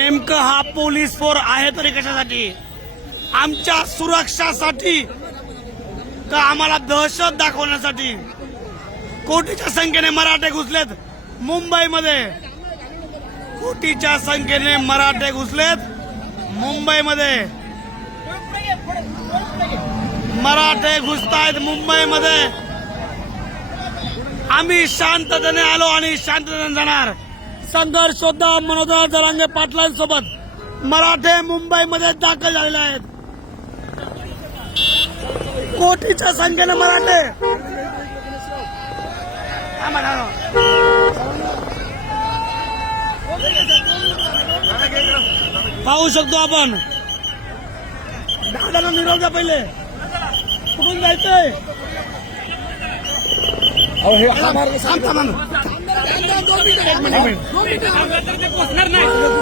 नेमकं हा police four आहे तरी कशासाठी आमच्या सुरक्षासाठी का आम्हाला दहशत दाखवण्यासाठी कोटीच्या संख्येने मराठे घुसलेत मुंबईमध्ये कोटीच्या संख्येने मराठे घुसलेत मुंबईमध्ये मराठे घुसतायत मुंबईमध्ये आम्ही शांततेने आलो आणि शांततेने जाणार संघर्ष सुद्धा जरांगे पाटलांसोबत मराठे मुंबईमध्ये दाखल झालेले आहेत कोटीच्या संख्येने मराठे पाहू शकतो आपण दादाला निरोप द्या पहिले कुठून जायचंय पोहोचणार नाही